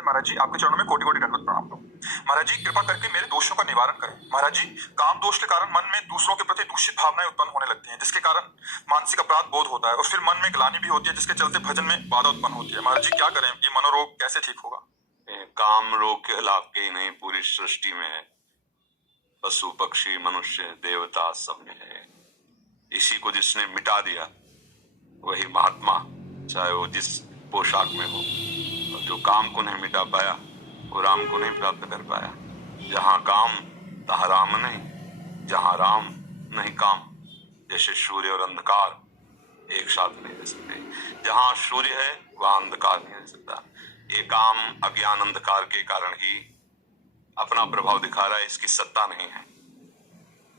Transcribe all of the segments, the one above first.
महाराज जी, आपके चरणों में कोटि कोटि दंडवत प्रणाम करूं। महाराज जी, कृपा करके मेरे दोषों का निवारण करें। महाराज जी, काम दोष के कारण मन में दूसरों के प्रति दूषित भावनाएं उत्पन्न होने लगती हैं, जिसके कारण मानसिक अपराध बोध होता है और फिर मन में ग्लानि भी होती है, जिसके चलते भजन में बाधा उत्पन्न होती है। महाराज जी, क्या करें? ये मनोरोग कैसे ठीक होगा? काम रोग के आपके ही नहीं, पूरी सृष्टि में है। पशु पक्षी मनुष्य देवता सब में है। इसी को जिसने मिटा दिया वही महात्मा, चाहे वो जिस पोशाक में हो। और जो काम को नहीं मिटा पाया वो राम को नहीं प्राप्त कर पाया। जहां काम तहां राम नहीं, जहां राम नहीं काम। जैसे सूर्य और अंधकार एक साथ नहीं रह सकते। जहां सूर्य है वहां अंधकार नहीं रह सकता। ये काम अज्ञान अंधकार के कारण ही अपना प्रभाव दिखा रहा है, इसकी सत्ता नहीं है।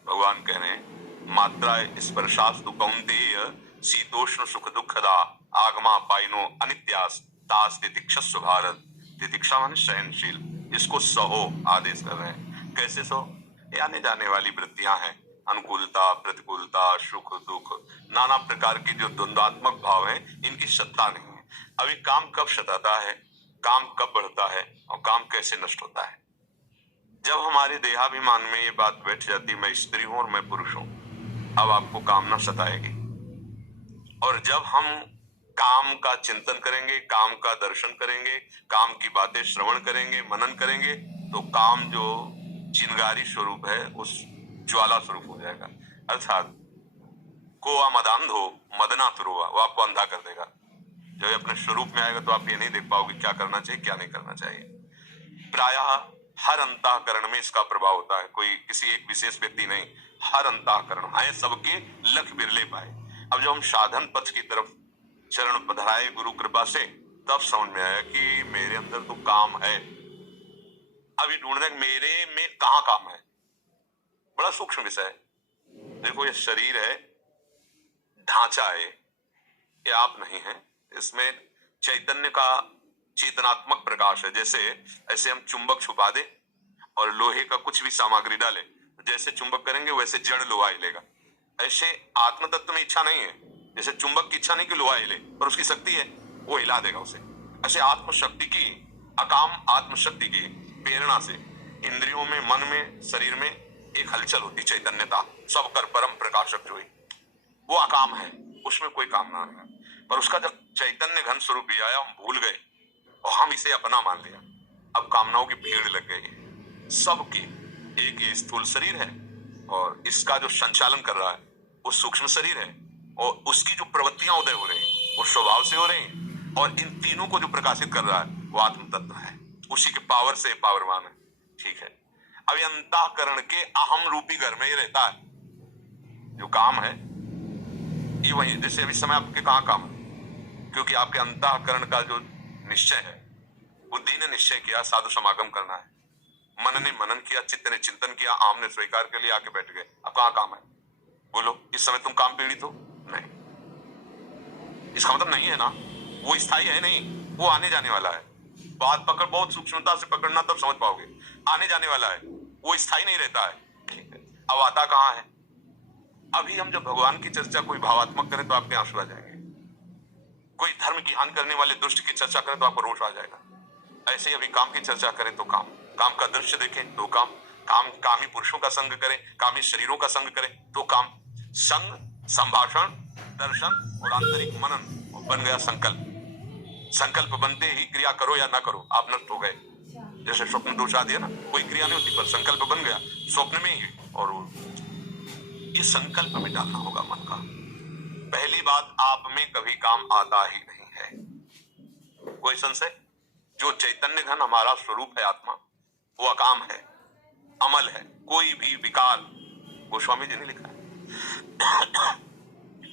भगवान कह रहे हैं, मात्रा स्पर्शास्तु कौन्तेय शीतोष्ण सुख दुखदा आगमा पाइनो अनित्यास तास तितिक्षस्व भारत। तितिक्षा माने सहनशील, इसको सहो आदेश कर रहे हैं। कैसे सहो? ये आने जाने वाली वृत्तियां हैं, अनुकूलता प्रतिकूलता सुख दुख नाना प्रकार की जो द्वंद्वात्मक भाव है, इनकी सत्ता नहीं है। अभी काम कब सताता है, काम कब बढ़ता है और काम कैसे नष्ट होता है? जब हमारे देहाभिमान में ये बात बैठ जाती, मैं स्त्री हूं और मैं पुरुष हूं, अब आपको कामना सताएगी। और जब हम काम का चिंतन करेंगे, काम का दर्शन करेंगे, काम की बातें श्रवण करेंगे, मनन करेंगे, तो काम जो चिंगारी स्वरूप है उस ज्वाला स्वरूप हो जाएगा। अर्थात कोआ मदांधो मदना तुरुआ, वो आपको अंधा कर देगा। जब अपने स्वरूप में आएगा तो आप ये नहीं देख पाओगे क्या करना चाहिए क्या नहीं करना चाहिए। प्रायः हर अंतःकरण में इसका प्रभाव होता है, कोई किसी एक विशेष व्यक्ति नहीं, हर अंतःकरण आए सबके लख बिरले पाए। अब जब हम साधन पथ की तरफ चरण पधराए गुरु कृपा से, तब समझ में आया कि मेरे अंदर तो काम है। अभी ढूंढने मेरे में कहाँ काम है, बड़ा सूक्ष्म विषय है। देखो, ये शरीर है, ढांचा है, ये आप नहीं है। इसमें चैतन्य का चेतनात्मक प्रकाश है। जैसे ऐसे हम चुंबक छुपा दे और लोहे का कुछ भी सामग्री डाले, जैसे चुंबक करेंगे वैसे जड़ लोहा हिलेगा। ऐसे आत्म तत्व में इच्छा नहीं है, जैसे चुंबक की इच्छा नहीं कि लोहा हिले, पर उसकी शक्ति है, वो हिला देगा उसे। ऐसे आत्मशक्ति की, अकाम आत्मशक्ति की प्रेरणा से इंद्रियों में, मन में, शरीर में एक हलचल होती, चैतन्यता, सब कर परम प्रकाशक जो है वो अकाम है, उसमें कोई कामना नहीं। पर उसका जब चैतन्य घन स्वरूप भी आया, हम भूल गए और हम इसे अपना मान लिया। अब कामनाओं की भीड़ लग गई है सबकी। एक ये स्थूल शरीर है और इसका जो संचालन कर रहा है वो सूक्ष्म शरीर है, और उसकी जो प्रवृत्तियां उदय हो रही हैं वो स्वभाव से हो रही हैं, और इन तीनों को जो प्रकाशित कर रहा है वो आत्म तत्व है, उसी के पावर से पावरवान है। ठीक है, अब ये अंतःकरण के अहम रूपी घर में ये रहता है। जो काम है ये वही, जैसे अभी समय आपके कहाँ काम है, क्योंकि आपके अंतःकरण का जो निश्चय है, बुद्धि ने निश्चय किया साधु समागम करना है, मन ने मनन किया, चित्त ने चिंतन किया, आम ने स्वीकार के लिए आके बैठ गए। अब कहाँ काम है? बोलो, इस समय तुम काम पीड़ित हो? नहीं। इसका मतलब नहीं है ना, वो स्थायी है नहीं, वो आने जाने वाला है। बात पकड़, बहुत सूक्ष्मता से पकड़ना, तब समझ पाओगे। आने जाने वाला है, वो स्थायी नहीं रहता है। ठीक है, अब आता कहाँ है? अभी हम जब भगवान की चर्चा कोई भावात्मक करें तो आपके आंसू आ जाएंगे, कोई धर्म की हानि करने वाले दुष्ट की चर्चा करें तो आपको रोष आ जाएगा। ऐसे ही अभी काम की चर्चा करें तो काम का दृश्य देखें तो कामी पुरुषों का संग करें, कामी शरीरों का संग करें तो काम। संग, संभाषण, दर्शन और आंतरिक मनन बन गया संकल्प। संकल्प बनते ही क्रिया करो या ना करो, आप नष्ट हो गए। जैसे स्वप्न दोष आदि है ना, कोई क्रिया नहीं होती पर संकल्प बन गया स्वप्न में ही, और ये संकल्प में डालना होगा मन का। पहली बात, आप में कभी काम आता ही नहीं है, कोई संशय? जो चैतन्य घन हमारा स्वरूप है आत्मा, वो अकाम है, अमल है, कोई भी विकार, गोस्वामी जी ने लिखा है,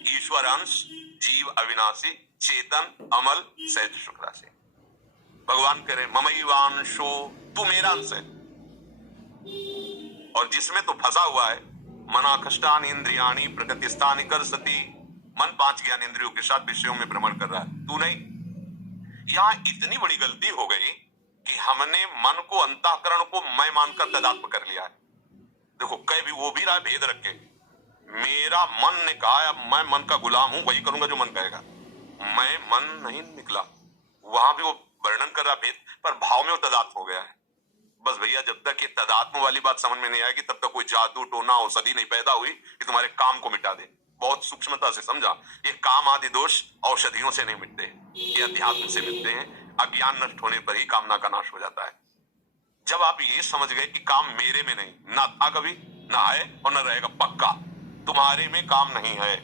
ईश्वर अंश जीव अविनाशी चेतन अमल सहज शुक्रा से। भगवान कह रहे ममैवांशो, तू मेरा अंश है, और जिसमें तो फंसा हुआ है, मना कष्टानि इंद्रियाणि प्रकृतिस्थानि करसति, मन 5 ज्ञान इंद्रियों के साथ विषयों में भ्रमण कर रहा है, तू नहीं। यहां इतनी बड़ी गलती हो गई कि हमने मन को, अंतःकरण को मैं मानकर तदात्म कर लिया है। देखो, कह भी वो भी रहा है भेद रख के, मेरा मन ने कहा मैं मन का गुलाम हूं, वही करूंगा जो मन कहेगा। मैं मन नहीं निकला, वहां भी वो वर्णन कर रहा भेद, पर भाव में वो तदात्म हो गया है। बस भैया, जब तक ये तदात्म वाली बात समझ में नहीं आएगी तब तक कोई जादू टोना औषधि नहीं पैदा हुई कि तुम्हारे काम को मिटा दे। बहुत सूक्ष्मता से समझा, ये काम आदि दोष औषधियों से नहीं मिटते, ये अध्यात्म से मिटते हैं। अज्ञान नष्ट होने पर ही कामना का नाश हो जाता है। जब आप ये समझ गए कि काम मेरे में नहीं, ना था कभी, ना है और ना रहेगा, पक्का तुम्हारे में काम नहीं है,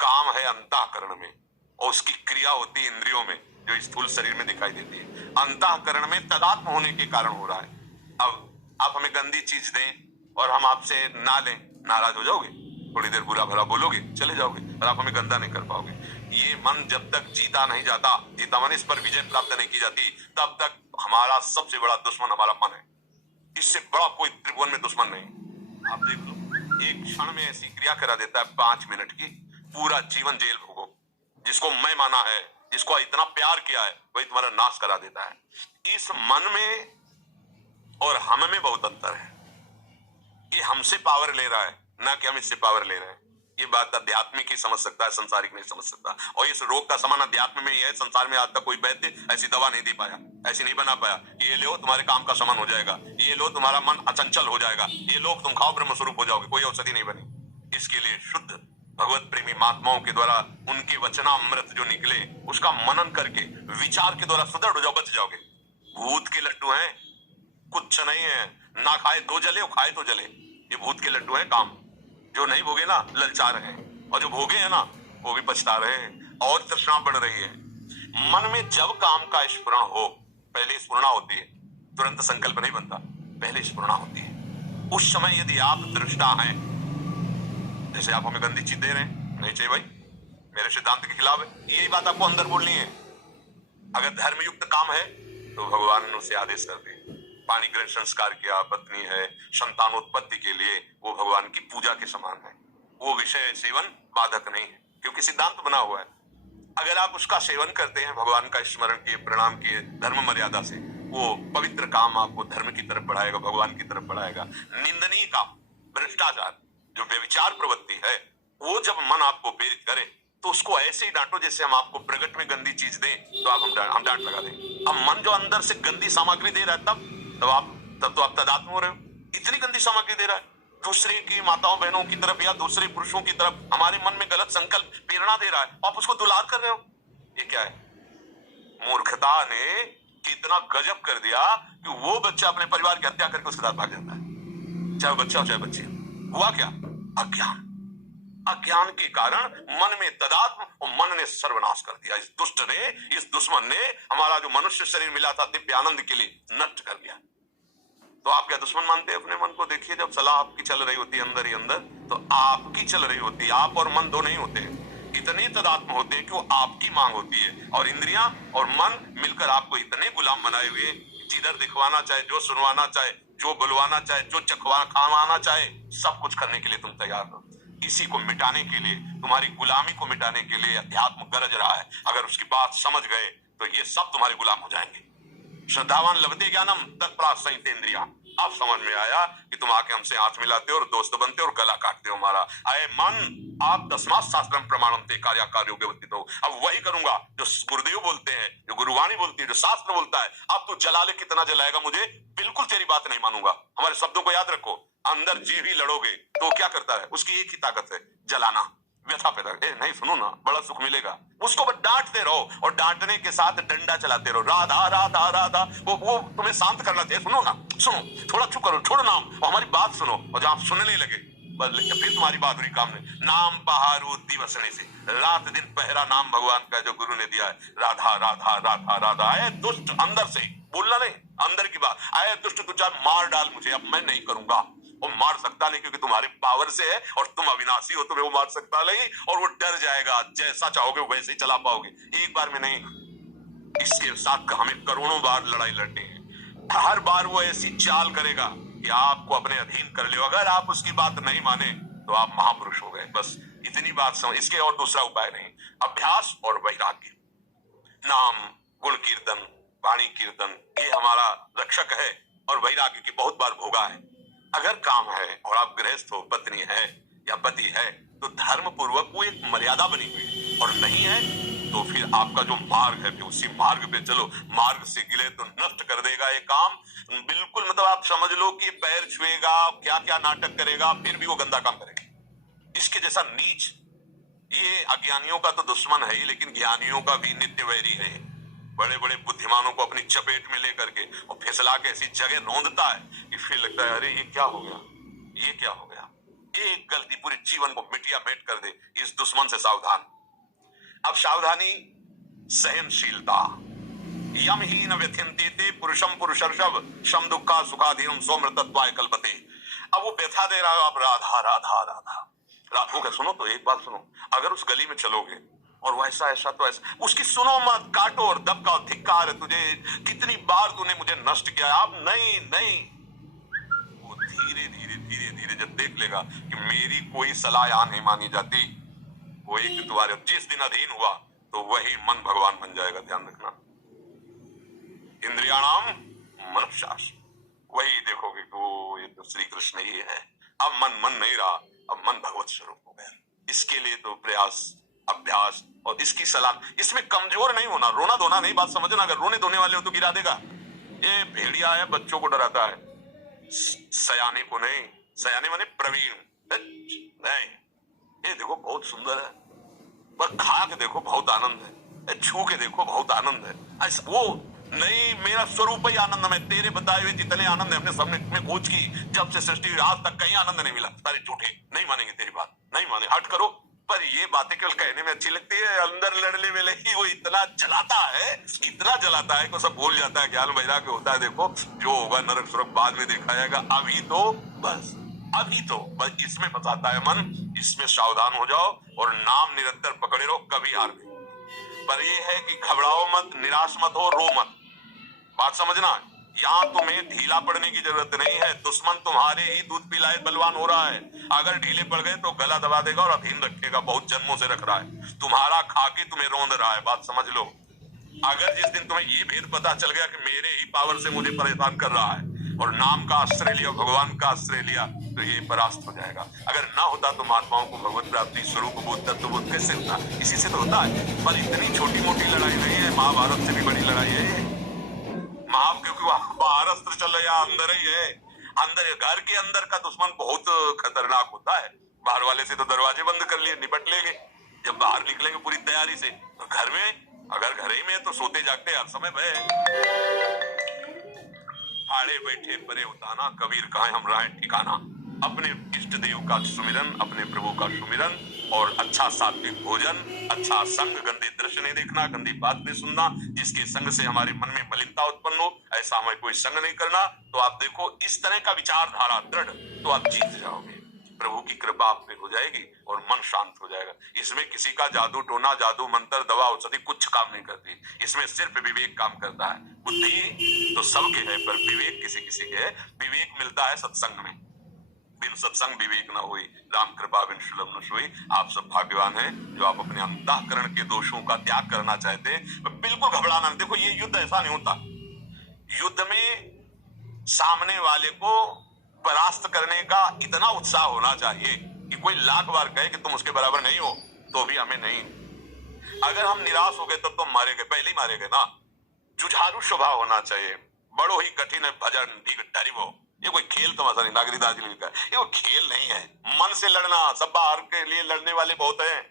काम है अंतःकरण में, और उसकी क्रिया होती है इंद्रियों में जो स्थूल शरीर में दिखाई देती है। अंतःकरण में तदात्म होने के कारण हो रहा है। अब आप हमें गंदी चीज दें और हम आपसे ना लें, नाराज हो जाओगे, थोड़ी देर बुरा भला बोलोगे, चले जाओगे, और आप हमें गंदा नहीं कर पाओगे। ये मन जब तक जीता नहीं जाता, जीता मन इस पर विजय प्राप्त नहीं की जाती, तब तक हमारा सबसे बड़ा दुश्मन हमारा मन है। इससे बड़ा कोई त्रिभुवन में दुश्मन नहीं। आप देख लो, एक क्षण में ऐसी क्रिया करा देता है 5 मिनट की, पूरा जीवन जेल भोगो। जिसको मैं माना है, जिसको इतना प्यार किया है, वही तुम्हारा नाश करा देता है। इस मन में और हम में बहुत अंतर है। ये हमसे पावर ले रहा है, ना कि हम इससे पावर ले रहे हैं। ये बात आध्यात्मिक ही समझ सकता है, संसारिक नहीं समझ सकता। और इस रोग का समान अध्यात्म में ही है। संसार में आज तक कोई वैद्य ऐसी दवा नहीं दे पाया, ऐसी नहीं बना पाया कि ये लो तुम्हारे काम का समान हो जाएगा, ये लो तुम्हारा मन अचंचल हो जाएगा, ये लो तुम खाओ ब्रह्म स्वरूप हो जाओगे। कोई औषधि नहीं बनी। इसके लिए शुद्ध भगवत प्रेमी महात्माओं के द्वारा उनके वचनामृत जो निकले, उसका मनन करके विचार के द्वारा सुदृढ़ हो जाओ, बच जाओगे। भूत के लड्डू हैं, कुछ नहीं है। ना खाए तो जले और खाए तो जले। ये भूत के लड्डू हैं। काम जो नहीं भोगे ना, ललचा रहे हैं, और जो भोगे हैं ना, वो भी पछता रहे हैं, और तृष्णा बढ़ रही है। मन में जब काम का स्फुरण हो, पहले स्फुरणा होती है, तुरंत संकल्प नहीं बनता, पहले स्फुरणा होती है। उस समय यदि आप दृष्टा हैं, जैसे आप हमें गंदी चीज दे रहे हैं, नहीं चाहिए भाई, मेरे सिद्धांत के खिलाफ है, यही बात आपको अंदर बोलनी है। अगर धर्मयुक्त काम है तो भगवान ने उसे आदेश कर दिए। पानी ग्रहण संस्कार किया, पत्नी है, संतानोत्पत्ति के लिए वो भगवान की पूजा के समान है। वो विषय सेवन बाधक नहीं है, क्योंकि सिद्धांत बना हुआ है। अगर आप उसका सेवन करते हैं, भगवान का स्मरण किए, प्रणाम किए, धर्म मर्यादा से, वो पवित्र काम आपको धर्म की तरफ बढ़ाएगा, भगवान की तरफ बढ़ाएगा। निंदनीय काम, भ्रष्टाचार, जो व्यभिचार प्रवृत्ति है, वो जब मन आपको प्रेरित करे तो उसको ऐसे ही डांटो जैसे हम आपको प्रगट में गंदी चीज दें तो आप हम डांट लगा दें। अब मन जो अंदर से गंदी सामग्री दे रहा है, तब तो आप तदात्म हो रहे हो। इतनी गंदी सामग्री दे रहा है, दूसरे की माताओं बहनों की तरफ या दूसरे पुरुषों की तरफ हमारे मन में गलत संकल्प प्रेरणा दे रहा है, आप उसको दुलार कर रहे हो। ये क्या है? मूर्खता ने कितना गजब कर दिया कि वो बच्चा अपने परिवार की हत्या करके उसके साथ भाग जाता है, चाहे बच्चा हो चाहे बच्ची। हुआ क्या? अज्ञान। अज्ञान के कारण मन में तदात्म, और मन ने सर्वनाश कर दिया। इस दुष्ट ने, इस दुश्मन ने हमारा जो मनुष्य शरीर मिला था दिव्य आनंद के लिए, नष्ट कर दिया। तो आप क्या दुश्मन मानते हैं अपने मन को? देखिए, जब सलाह आपकी चल रही होती है अंदर ही अंदर, तो आपकी चल रही होती है। आप और मन दो नहीं होते हैं, इतने तदात्म होते हैं कि वो आपकी मांग होती है, और इंद्रियां और मन मिलकर आपको इतने गुलाम बनाए हुए, जिधर दिखवाना चाहे, जो सुनवाना चाहे, जो बुलवाना चाहे, जो चखवा खावाना चाहे, सब कुछ करने के लिए तुम तैयार हो। इसी को मिटाने के लिए, तुम्हारी गुलामी को मिटाने के लिए अध्यात्म गरज रहा है। अगर उसकी बात समझ गए तो ये सब तुम्हारे गुलाम हो जाएंगे। श्रद्धावान लभते ज्ञानम तत्परा संयतेन्द्रिया। अब समझ में आया कि तुम आके हमसे हाथ मिलाते हो और दोस्त बनते हो और गला काटते हो हमारा। अरे मन, आप तस्मात् शास्त्रम प्रमाणम ते कार्या कार्यो व्यवस्थित हो। अब वही करूंगा जो गुरुदेव बोलते हैं, जो गुरुवाणी बोलती है, जो शास्त्र बोलता है। अब तू जला ले, कितना जलाएगा मुझे, बिल्कुल तेरी बात नहीं मानूंगा। हमारे शब्दों को याद रखो। अंदर जे भी लड़ोगे तो क्या करता है, उसकी एक ही ताकत है, जलाना, व्यथा पैदा। नहीं सुनो ना, बड़ा सुख मिलेगा। उसको बस डांटते रहो, और डांटने के साथ डंडा चलाते रहो, राधा राधा राधा। वो तुम्हें शांत करना चाहिए। सुनो ना, सुनो, थोड़ा चुप करो, छोड़ो नाम, और हमारी बात सुनो। और जब आप सुनने लगे, बस फिर तुम्हारी बहादुरी काम नहीं। नाम बहारू दिवसने से, रात दिन पहरा नाम भगवान का जो गुरु ने दिया है, राधा राधा राधा राधा। आए दुष्ट, अंदर से बोलना नहीं, अंदर की बात। आए दुष्ट, तू चाहे मार डाल मुझे, अब मैं नहीं करूंगा। वो मार सकता नहीं, क्योंकि तुम्हारे पावर से है, और तुम अविनाशी हो, तुम्हें वो मार सकता नहीं, और वो डर जाएगा। जैसा चाहोगे वैसे ही चला पाओगे, एक बार में नहीं। इसके साथ हमें करोड़ों बार लड़ाई लड़नी है। हर बार वो ऐसी चाल करेगा कि आपको अपने अधीन कर ले। अगर आप उसकी बात नहीं माने तो आप महापुरुष हो गए। बस इतनी बात समझ, इसके और दूसरा उपाय नहीं। अभ्यास और वैराग्य, नाम, गुण कीर्तन, वाणी कीर्तन, ये हमारा रक्षक है, और वैराग्य की बहुत बार भोगा है। अगर काम है और आप गृहस्थ हो, पत्नी है या पति है, तो धर्म पूर्वक वो एक मर्यादा बनी हुई है, और नहीं है तो फिर आपका जो मार्ग है फिर उसी मार्ग पे चलो। मार्ग से गिले तो नष्ट कर देगा ये काम। बिल्कुल मतलब आप समझ लो कि पैर छुएगा, क्या क्या नाटक करेगा, फिर भी वो गंदा काम करेगा। इसके जैसा नीच ये अज्ञानियों का तो दुश्मन है ही, लेकिन ज्ञानियों का भी नित्य वैरी है। बड़े बड़े बुद्धिमानों को अपनी चपेट में लेकर के और फिसला के ऐसी जगह रौंदता है कि फिर लगता है अरे ये क्या हो गया, ये क्या हो गया। एक गलती पूरे जीवन को मिटिया मेट कर दे। इस दुश्मन से सावधान। अब सावधानी, सहनशीलता। यम ही न व्यथिन्ते पुरुषम पुरुषर्षभ शम दुखा सुखाधीनम सौमृतत्वाय कल्पते। अब वो व्यथा दे रहा है, आप राधा राधा राधा राधा का सुनो। तो एक बात सुनो, अगर उस गली में चलोगे और वैसा ऐसा तो ऐसा, उसकी सुनो मत, काटो और दबकाओ, धिक्कार है तुझे, कितनी बार तूने मुझे नष्ट किया। आप नहीं नहीं, वो धीरे धीरे धीरे धीरे जब देख लेगा कि मेरी कोई सलाह यहां नहीं मानी जाती, वो एक दिन तुम्हारे जिस दिन अधीन हुआ तो वही मन भगवान बन जाएगा। ध्यान रखना, इंद्रियाणाम मनश्शास, वही देखोगे कि वो ये तो श्री कृष्ण ही है। अब मन नहीं रहा, अब मन भगवत स्वरूप हो गया। इसके लिए तो प्रयास, अभ्यास और इसकी सलाह। इसमें कमजोर नहीं होना, रोना धोना नहीं। बात समझना, अगर रोने धोने वाले हो तो गिरा देगा। ये भेड़िया है, बच्चों को डराता है, सयाने को नहीं। सयाने माने प्रवीण नहीं। ये देखो बहुत सुंदर है, पर खा के देखो बहुत आनंद है, छू के देखो बहुत आनंद है। ऐसा वो नहीं, मेरा स्वरूप ही आनंद में। तेरे बताए हुए जितने आनंद है हमने सबने में खोज की, जब से सृष्टि हुई आज तक कहीं आनंद नहीं मिला। सारे झूठे, नहीं मानेंगे तेरी बात, नहीं माने, हट करो। पर ये बातें केवल कहने में अच्छी लगती है, अंदर लड़ने में नहीं। वो इतना जलाता है, इतना जलाता है कि सब भूल जाता है। ज्ञान वैराग्य होता है, देखो जो होगा नरक स्वर्ग बाद में देखा जाएगा। अभी तो बस, अभी तो बस इसमें फंसाता है मन। इसमें सावधान हो जाओ और नाम निरंतर पकड़े रहो, कभी हार नहीं। पर ये है कि घबराओ मत, निराश मत हो, रो मत। बात समझना, यहाँ तुम्हें ढीला पड़ने की जरूरत नहीं है। दुश्मन तुम्हारे ही दूध पिलाए बलवान हो रहा है। अगर ढीले पड़ गए तो गला दबा देगा और अधीन रखेगा। बहुत जन्मों से रख रहा है, तुम्हारा खाके तुम्हें रौंद रहा है। बात समझ लो, अगर जिस दिन तुम्हें ये भेद पता चल गया कि मेरे ही पावर से मुझे परेशान कर रहा है और नाम का आश्रय लिया, भगवान का आश्रय लिया, तो ये परास्त हो जाएगा। अगर ना होता तो महात्माओं को भगवत प्राप्ति, स्वरूप बोध, तत्व बोध कैसे होता? इसी से तो होता है। पर इतनी छोटी मोटी लड़ाई नहीं है, महाभारत से भी बड़ी लड़ाई है। क्योंकि महाराष्ट्र चल रहा अंदर ही है। अंदर घर के अंदर का दुश्मन बहुत खतरनाक होता है। बाहर वाले से तो दरवाजे बंद कर लिए, निपट लेंगे। जब बाहर निकलेंगे पूरी तैयारी से। घर में, अगर घर ही में तो सोते जागते हर समय भय। आड़े बैठे परे उताना, कबीर कहाँ हम राय ठिकाना। अपने इष्ट देव का सुमिरन, अपने प्रभु का सुमिरन और अच्छा सात्विक भोजन, अच्छा संग, गंदे दृश्य नहीं देखना, गंदी बात नहीं सुनना। जिसके संग से हमारे मन में मलिनता उत्पन्न हो, ऐसा हमें कोई संग नहीं करना। तो आप देखो इस तरह का विचारधारा दृढ़, तो आप जीत जाओगे। प्रभु की कृपा आप पे हो जाएगी और मन शांत हो जाएगा। इसमें किसी का जादू टोना, जादू मंत्र, दवा औषधि कुछ काम नहीं करती। इसमें सिर्फ विवेक काम करता है। बुद्धि तो सबके है, पर विवेक किसी किसी के है। विवेक मिलता है सत्संग में। बिन सत्संग विवेक न हुई, राम कृपा बिन सुलभ न सोई। आप सब भाग्यवान हैं जो आप अपने अंतःकरण के दोषों का त्याग करना चाहते हैं। बिल्कुल घबराना नहीं। देखो ये युद्ध ऐसा नहीं होता। युद्ध में सामने वाले को परास्त करने का इतना उत्साह होना चाहिए कि कोई लाख बार कहे कि तुम उसके बराबर नहीं हो तो भी हमें नहीं। अगर हम निराश हो गए तब तो मारे गए, पहले ही मारे गए ना। जुझारू स्वभाव होना चाहिए। बड़ो ही कठिन है भजन ढीक डरिवो। ये कोई खेल तमाशा नहीं, नागरी दास जी ने लिखा है। ये कोई खेल नहीं है। मन से लड़ना, सब बाहर के लिए लड़ने वाले बहुत हैं।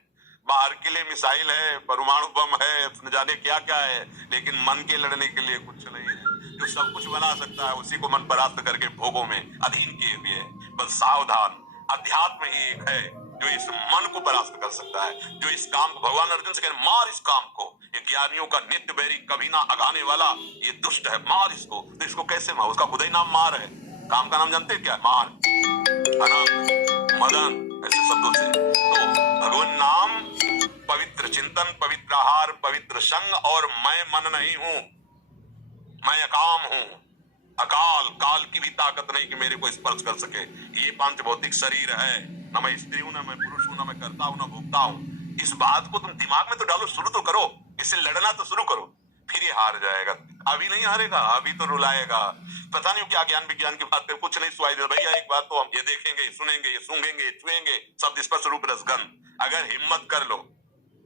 बाहर के लिए मिसाइल है, परमाणु बम है, न जाने क्या क्या है, लेकिन मन के लड़ने के लिए कुछ नहीं है। जो सब कुछ बना सकता है उसी को मन परास्त करके भोगों में अधीन किए हुए है। बस सावधान, अध्यात्म ही एक है जो इस मन को परास्त कर सकता है। जो इस काम को, भगवान अर्जुन से कह मार इस काम को, ये ज्ञानियों का नित्य बैरी, कभी ना अगाने वाला, ये दुष्ट है, मार इसको। तो इसको कैसे मार? उसका खुद ही नाम मार है। काम का नाम जानते हैं क्या? मार, अनंत, मदन, ऐसे शब्दों से। तो भगवान नाम, पवित्र चिंतन, पवित्र आहार, पवित्र संग, और मैं मन नहीं हूं, मैं अकाम हूं। अकाल, काल की भी ताकत नहीं कि मेरे को स्पर्श कर सके। ये पांच भौतिक शरीर है। न मैं स्त्री हूं, न मैं पुरुष हूं, न मैं करता हूं, न भोगता हूं। इस बात को तुम दिमाग में तो डालो, शुरू तो करो, इससे लड़ना तो शुरू करो, फिर ये हार जाएगा। अभी नहीं हारेगा, अभी तो रुलाएगा। पता नहीं क्या ज्ञान विज्ञान की बात है, कुछ नहीं सुनाई दे। भैया एक बात तो हम ये देखेंगे, सुनेंगे, ये सूंघेंगे, छुएंगे, सब स्पर्श रूप रसगंध। अगर हिम्मत कर लो,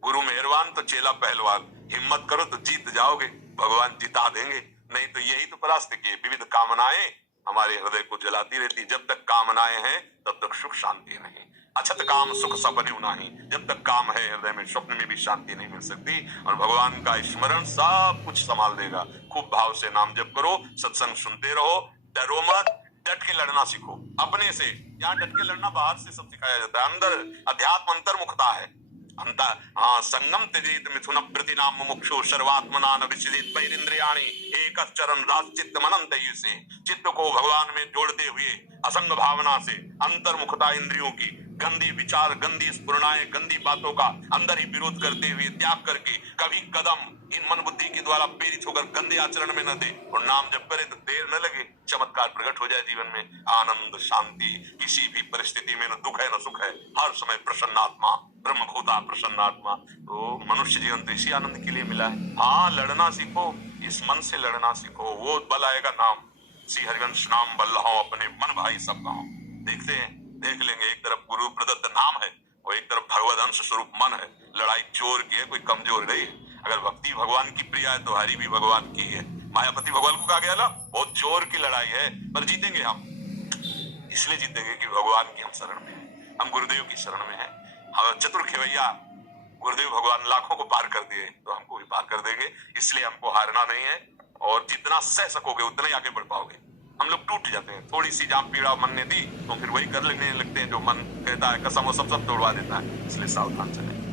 गुरु मेहरबान तो चेला पहलवान, हिम्मत करो तो जीत जाओगे, भगवान जिता देंगे। नहीं तो यही तो परास्त की विविध कामनाएं हमारे हृदय को जलाती रहती। जब तक कामनाएं हैं तब तक सुख शांति नहीं। अछत काम सुख सपने नहीं, जब तक काम है हृदय में स्वप्न में भी शांति नहीं मिल सकती। और भगवान का स्मरण सब कुछ संभाल देगा। खूब भाव से नाम जप करो, सत्संग सुनते रहो, डरो मत, डट के लड़ना सीखो अपने से। यहाँ डट के लड़ना बाहर से सब सिखाया जाता है, अंदर अध्यात्म अंतर्मुखता है। संगम त्यजेत मिथुन प्रतिनाम मुमुक्षु सर्वात्मना न विचलित पैरिंद्रियाणि एक चरण राजचित्त मनंत से। चित्त को भगवान में जोड़ते हुए असंग भावना से अंतर्मुखता इंद्रियों की गंदी विचार, गंदी स्फुरणाएं, गंदी बातों का अंदर ही विरोध करते हुए त्याग करके कभी कदम इन मन बुद्धि के द्वारा प्रेरित होकर गंदे आचरण में न दे और नाम जप करे तो देर न लगे, चमत्कार प्रकट हो जाए जीवन में। आनंद शांति, किसी भी परिस्थिति में न दुख है न सुख है, हर समय प्रसन्नात्मा, ब्रह्मभूता प्रसन्नात्मा। तो मनुष्य जीवन तो इसी आनंद के लिए मिला है। हाँ, लड़ना सीखो, इस मन से लड़ना सीखो, वो बल आएगा नाम। श्री हरिवंश नाम बल लाओ, अपने मन भाई सब गाओ। देखते हैं, देख लेंगे। एक तरफ गुरु प्रदत्त नाम है और एक तरफ भगवद अंश स्वरूप मन है। लड़ाई जोर की है, कोई कमजोर नहीं। अगर भक्ति भगवान की प्रिय है तो हरि भी भगवान की है। मायापति भगवान को कहा गया ना, बहुत जोर की लड़ाई है, पर जीतेंगे हम। इसलिए जीतेंगे कि भगवान की हम शरण में है, हम गुरुदेव की शरण में है। हम चतुर खेवैया गुरुदेव भगवान लाखों को पार कर दिए तो हमको भी पार कर देंगे। इसलिए हमको हारना नहीं है और जितना सह सकोगे उतना ही आगे बढ़ पाओगे। हम लोग टूट जाते हैं, थोड़ी सी जहां पीड़ा मन ने दी तो फिर वही कर लेने लगते हैं जो मन कहता है, कसम वो सब तोड़वा देता है। इसलिए सावधान चलें।